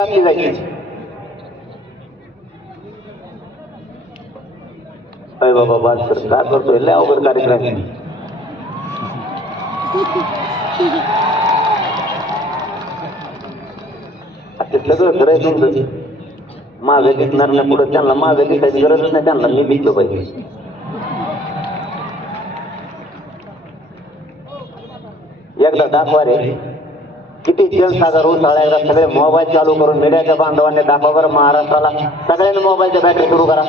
जायची. अरे बाबा बात कर काय करतोय लय अवघड कार्यक्रम आहे. ते सगळं खरंय तुमचं. माझं दिसणार नाही पुढे त्यांना माझं दिसायची गरजच नाही त्यांना मी दिसलो पाहिजे. एकदा दाखवा रे किती जनसागर उसाळा. एकदा सगळे मोबाईल चालू करून मीडियाच्या बांधवांनी दाखवा बरं महाराष्ट्राला. सगळ्यांनी मोबाईलच्या बॅटरी सुरू करा.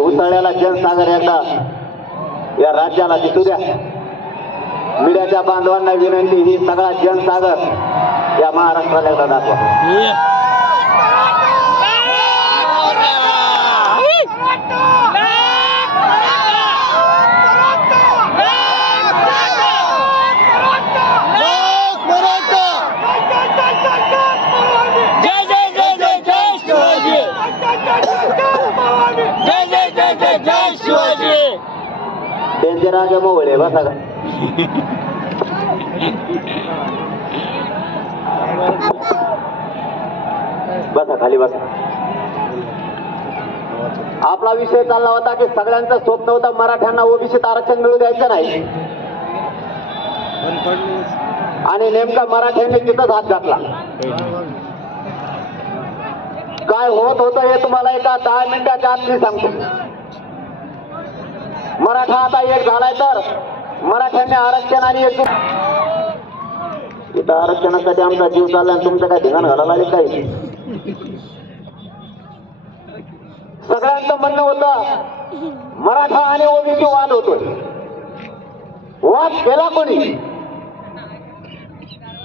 उसाळ्याला जनसागर एकदा या राज्याला दिसू द्या. मीडियाच्या बांधवांना विनंती ही सगळा जनसागर या महाराष्ट्राला एकदा दाखवा. डेंजर आगे मोबाईल बसा का बसा खाली बसा. आपला विषय चालला होता की सगळ्यांचं स्वप्न होतं मराठ्यांना ओबीसीत आरक्षण मिळू द्यायचं नाही आणि नेमका मराठ्यांनी तिथंच हात घातला. काय होत होतं हे तुम्हाला एका 10 मिनिटाच्या आत मी सांगतो. मराठा आता एक झालाय तर मराठ्यांनी आरक्षण आणि एक इथं आरक्षणासाठी आमचा जीव चालला आणि तुमचं काय धिंगाण घालायला लागेल काही. सगळ्यांचं म्हणणं होतं मराठा आणि ओबीसी वाद होतोय. वाद केला कोणी?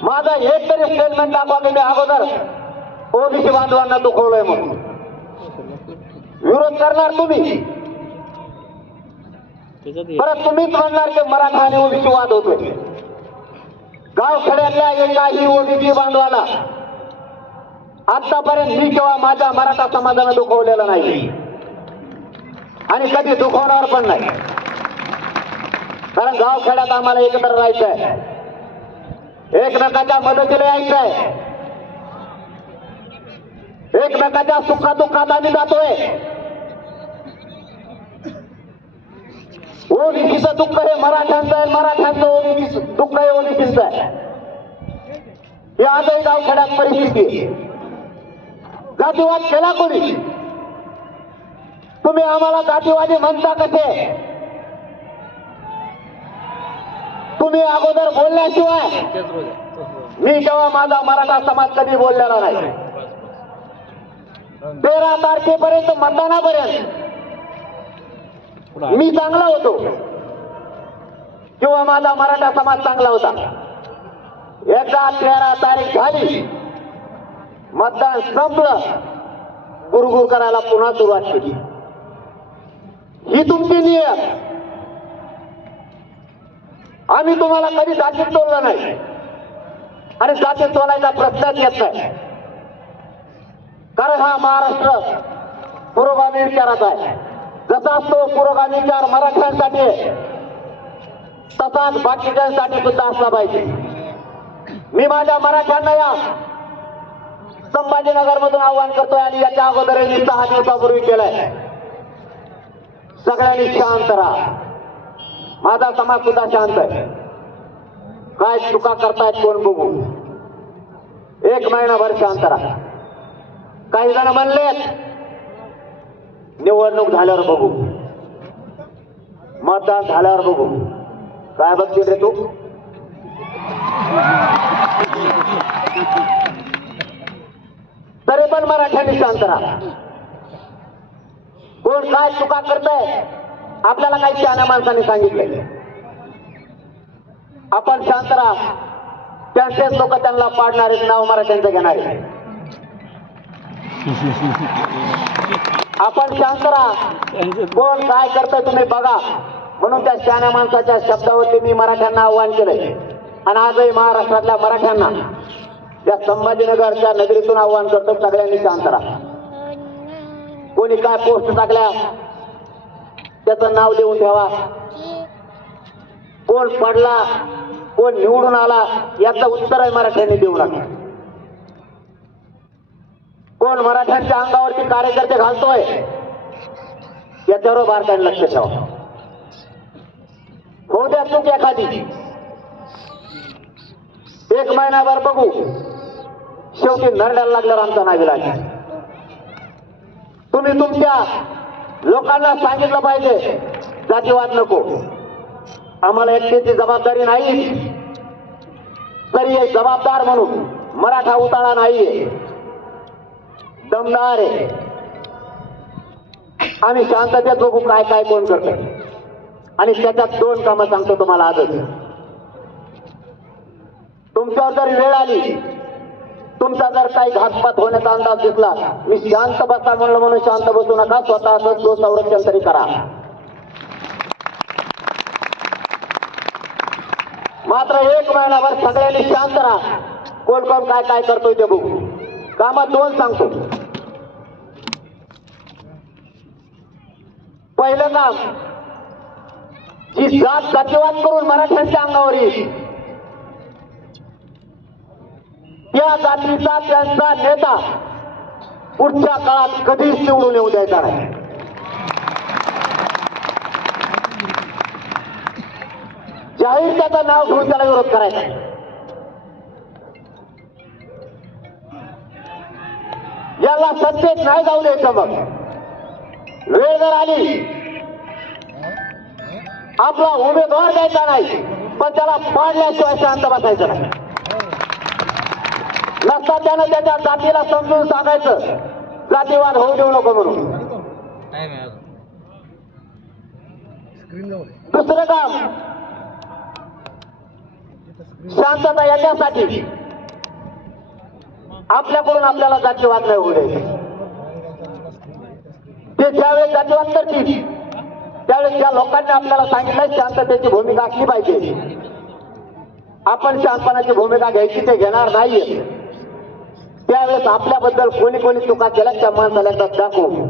माझा एक तरी स्टेटमेंट दाखवा की मी अगोदर ओबीसी बांधवांना दुखवलंय म्हणून. विरोध करणार तुम्ही, परत तुम्हीच म्हणणार की मराठा आणि ओबीसी वाद होतोय. गावखेड्यातल्या एकाही ओबीसी बांधवाला आतापर्यंत मी किंवा माझ्या मराठा समाजानं दुखवलेलं नाही आणि कधी दुखवणार पण नाही. कारण गावखेड्यात आम्हाला एकत्र राहायचंय, एकमेकाच्या मदतीला यायचंय, एकमेकाच्या सुखादुःखात आम्ही जातोय. ओबीसीचं दुःख हे मराठ्यांचं आहे, मराठ्यांचं ओबीसी दुःख हे ओबीसीचं आहे. ही आजही गावखेड्यात परिस्थिती आहे. जातीवाद केला कोणी? तुम्ही आम्हाला जातीवादी म्हणता कसे? तुम्ही अगोदर बोलल्याशिवाय मी किंवा माझा मराठा समाज कधी बोललेला नाही. 13 तारखेपर्यंत मतदानापर्यंत मी चांगला होतो किंवा माझा मराठा समाज चांगला होता. एकदा 13 तारीख झाली, मतदान संपलं, गुरगुर करायला पुन्हा सुरुवात केली. ही तुमची नियत. आम्ही तुम्हाला कधी जातीत तोडलं नाही आणि जातीत तोडायचा प्रश्नच येत नाही. कारण हा महाराष्ट्र पुरोगामी विचाराचा आहे. जसा असतो पुरोगामी विचार मराठ्यांसाठी तसाच बाकीच्यांसाठी सुद्धा असला पाहिजे. मी माझ्या मराठ्यांना या संभाजीनगर मधून आव्हान करतोय आणि याच्या अगोदर मी 6 दिवसापूर्वी केलंय. सगळ्यांनी शांत राहा. माझा समाज सुद्धा शांत आहे. काय चुका करतायत कोण बघू. 1 महिनाभर शांत राहा. काही जण म्हणलेत निवडणूक झाल्यावर बघू, मतदान झाल्यावर बघू. काय बघतील रे तू? तरी पण मराठ्यांनी शांत राहा. कोण काय चुका करताय आपल्याला काही शहाण्या माणसांनी सांगितलंय. आपण शांत राहा. त्यांचेच लोक त्यांना पाडणारे, नाव मराठ्यांचं घेणारे. आपण शांत राहा. कोण काय करतंय तुम्ही बघा म्हणून त्या शहाण्या माणसाच्या शब्दावरती मी मराठ्यांना आव्हान केलंय. आणि आजही महाराष्ट्रातल्या मराठ्यांना या संभाजीनगरच्या नगरीतून आव्हान करतो, सगळ्यांनी शांत राहा. कोणी काय पोस्ट टाकल्या त्याचं नाव लिहून ठेवा. कोण पडला कोण निवडून आला याचं उत्तर आहे मराठ्यांनी देऊ नका. कोण मराठ्यांच्या अंगावरती कार्यकर्ते घालतोय याच्यावर बारकाईने लक्ष ठेवा. होऊ द्या चूक एखादी, एक महिनाभर बघू, शेवटी नरड्याला लागल्यावर आमचा नावी लागेल. तुम्ही तुमच्या लोकांना सांगितलं पाहिजे जातीवाद नको. आम्हाला एकट्याची जबाबदारी नाही, तरी एक जबाबदार म्हणून मराठा उताळा नाहीये, दमदार आहे. आम्ही शांततेत बघू काय काय कोण करतंय. आणि त्याच्यात दोन कामं सांगतो तुम्हाला आजच. तुमच्यावर जर वेळ आली, तुमचा जर काही घातपात होण्याचा अंदाज दिसला, मी शांत बसा म्हणलं म्हणून शांत बसू नका, स्वतःच तो संरक्षण तरी करा. मात्र एक महिनाभर सगळ्यांनी शांत राहा. कोण कोण काय काय करतोय ते बघू. कामात दोन सांगतो. पहिलं काम, जी जात जातीवाद करून मराठ्यांच्या अंगावर येईल, त्या जातीचा त्यांचा नेता पुढच्या काळात कधीच निवडून येऊ द्यायचा नाही. जाहीर त्याचं नाव घेऊन त्याला विरोध करायचा. याला सत्तेत नाही जाऊ द्यायचं. मग वेळ जर आली, आपला उमेदवार द्यायचा नाही, पण त्याला पाडल्याशिवाय शांत बसायचं नाही. नसता त्यानं त्याच्या जातीला समजून सांगायचं जातीवाद होऊ देऊ नको म्हणून. दुसरं काम, शांतता येण्यासाठी आपल्याकडून आपल्याला जातीवाद नाही होऊ द्यायचे. ते ज्यावेळेस जातीवाद करतील त्यावेळेस ज्या लोकांनी आपल्याला सांगितलं शांततेची भूमिका असली पाहिजे, आपण शांतपणाची भूमिका घ्यायची ते घेणार नाहीये. त्यावेळेस आपल्याबद्दल कोणी कोणी चुका केल्या त्या माणसाला दाखवू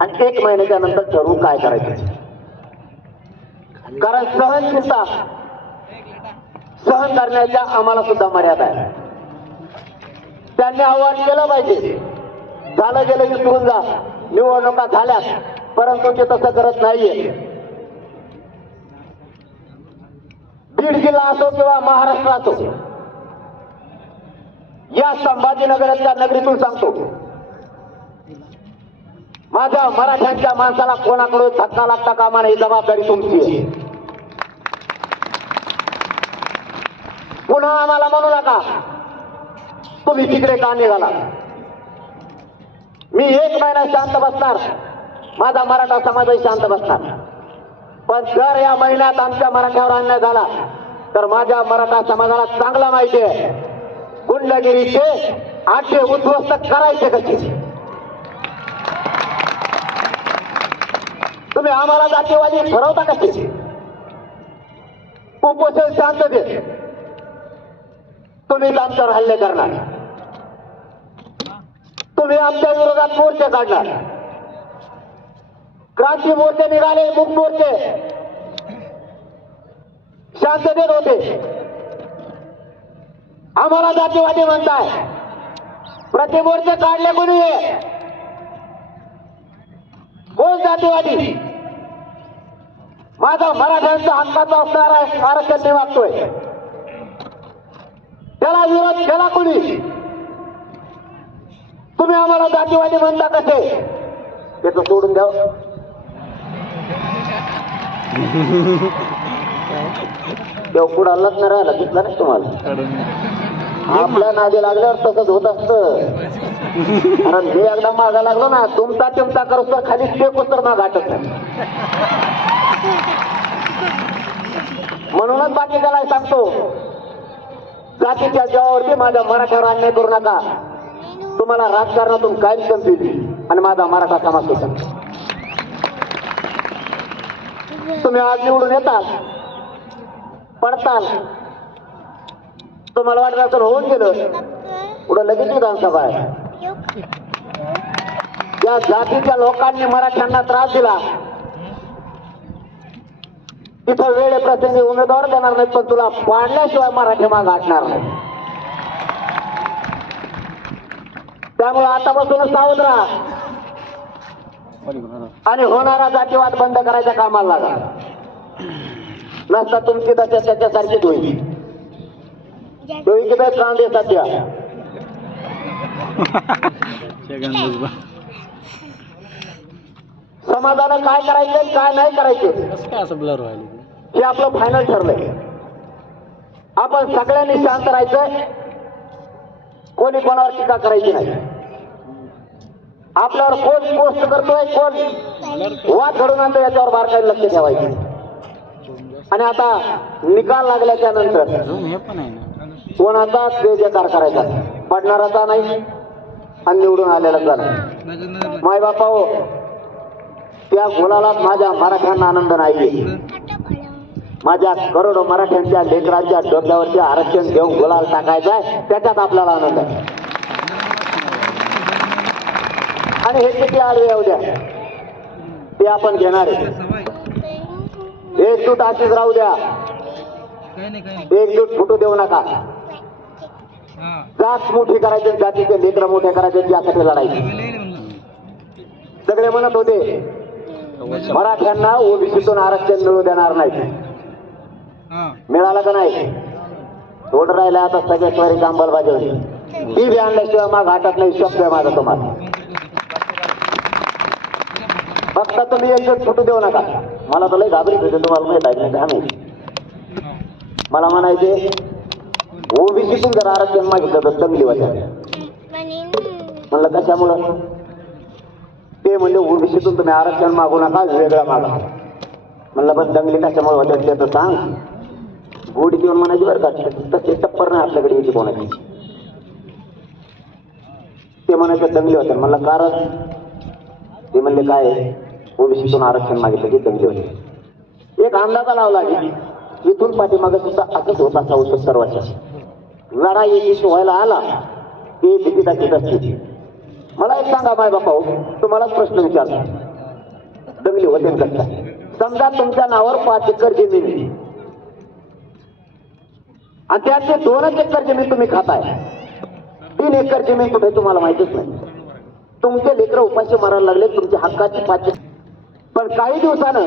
आणि 1 महिन्याच्या नंतर ठरवू काय करायचं. कारण सहनशीलता सहन करण्याच्या आम्हाला सुद्धा मर्यादा आहे. त्यांनी आव्हान केलं पाहिजे, झालं गेलं विसरून जा, निवडणुका झाल्यात, परंतु ते तसं करत नाहीये. बीड जिल्हा असो किंवा महाराष्ट्र असो, या संभाजीनगरातल्या नगरीतून सांगतो, माझ्या मराठ्यांच्या माणसाला कोणाकडून धक्का लागता कामा नये. जबाबदारी तुमची आहे. पुन्हा आम्हाला म्हणू नका तुम्ही तिकडे का निघाला. मी 1 महिना शांत बसणार, माझा मराठा समाजही शांत बसणार. पण जर या महिन्यात आमच्या मराठ्यावर अन्याय झाला तर माझ्या मराठा समाजाला चांगला माहिती आहे गुंडगिरीचे आठे उद्ध्वस्त करायचे कसे. तुम्ही आम्हाला जातीवादी ठरवता कसे. उपोषण शांततेत तुम्हीच आमच्यावर हल्ले करणार, तुम्ही आमच्या विरोधात मोर्चे काढणार. क्रांती मोर्चे निघाले, मुख मोर्चे शांततेत होते. आम्हाला जातीवादी म्हणताय, प्रतिमोर्चे काढले कोणी. कोण जातीवादी. माझा मराठ्यांचा हक्काचा असणारा आरक्षण मी मागतोय, त्याला विरोध केला कोणी. तुम्ही आम्हाला जातीवादी म्हणता कसे. त्याचं सोडून द्या. देव पुढे हल्लाच नाही राहिला, दिसला नाही तुम्हाला. आपल्या नादी लागल्यावर तसंच होत असतं. कारण मी एकदा मागा लागलो ना, तुमचा चिमटा करूस तर खाली टेकूस तर ना घाटत नाही. म्हणूनच बाकीच्याला सांगतो, जातीच्या जीवावरती माझ्या मराठ्यावर अन्याय करू नका. तुम्हाला राजकारणातून कायम संपली आणि माझा मराठा समाज होता. तुम्ही आज निवडून येताल, पडताल, तुम्हाला वाटलं तर होऊन गेलं, पुढं लगेच विधानसभा आहे. या जातीच्या लोकांनी मराठ्यांना त्रास दिला, तिथं वेळे प्रसंगी उमेदवार देणार नाही, पण तुला पाडल्याशिवाय मराठी माग हटणार नाही. त्यामुळे आतापासूनच सावध राहा आणि होणारा जातीवाद बंद करायच्या कामाला लागा. नसता तुमची दशा त्याच्यासारखीच होईल. तुम्ही किती कांदे सध्या समाजानं काय करायचं काय नाही करायचं हे आपलं फायनल ठरलंय. आपण सगळ्यांनी शांत राहायचं. कोणी कोणावर टीका करायची नाही. आपल्यावर कोण पोस्ट करतोय कोण वाद घडून आणतो याच्यावर बारकाईने लक्ष ठेवायचं. आणि आता निकाल लागल्याच्या नंतर कोणाचा जयजयकार करायचा पडणाराचा नाही आणि निवडून आलेला नाही. मायबापा हो त्या गुलालात माझ्या मराठ्यांना आनंद नाही. माझ्या करोडो मराठ्यांच्या लेकरांच्या डोक्यावरचे आरक्षण घेऊन गुलाल टाकायचा आहे त्याच्यात आपल्याला आनंद आहे. आणि हे किती आडवे येऊ द्या ते आपण घेणार आहे. एकजूट अशीच राहू द्या. एकजूट फुटू देऊ नका. जात मोठी करायची जातीचे लेकर मोठे करायचे यासाठी लढायची. सगळे म्हणत होते मराठ्यांना ओबीसीतून आरक्षण मिळू देणार नाही. मिळालं का नाही? थोडं राहिलं आता सगळे स्वारी अंमलबजावणी होती. ती बी आणल्याशिवाय माग हटत नाही. शब्द आहे माझा तुम्हाला. फक्त तुम्ही एकजूट फुटू देऊ नका. मला तर लय घाबरीत होते तुम्हाला माहित आहे का नाही. मला म्हणायचे ओबीसीतून जर आरक्षण मागितलं तर दंगली वाटत. म्हणलं कशामुळं? ते म्हणजे ओबीसीतून तुम्ही आरक्षण मागू नका वेगळं मागा. म्हणलं पण दंगली कशामुळे होत्या ते तर सांग. गोडी देऊन म्हणायची बरं का तसे टप्पर नाही आपल्याकडे यायची कोणाची. ते म्हणायचं दंगली होत्या. म्हणलं कारण ते म्हणले काय ओबीसीतून आरक्षण मागितलं की दंगली होते. एक अंदाजा लावला की इथून पाठीमागे सुद्धा असंच होत असावं 70 वर्षाची. लढाई एक व्हायला आला की भीती दाखवत असते. मला एक सांगा माय बापा तुम्हालाच प्रश्न विचारतो. दंगली होते कसं? समजा तुमच्या नावावर 5 एकर जमीन आणि त्यातले 2 एकर जमीन तुम्ही खाताय. 3 एकर जमीन कुठे तुम्हाला माहितीच नाही. तुमचे लेकरं उपाशी मारायला लागले तुमच्या हक्काची 5 एकर. पण काही दिवसानं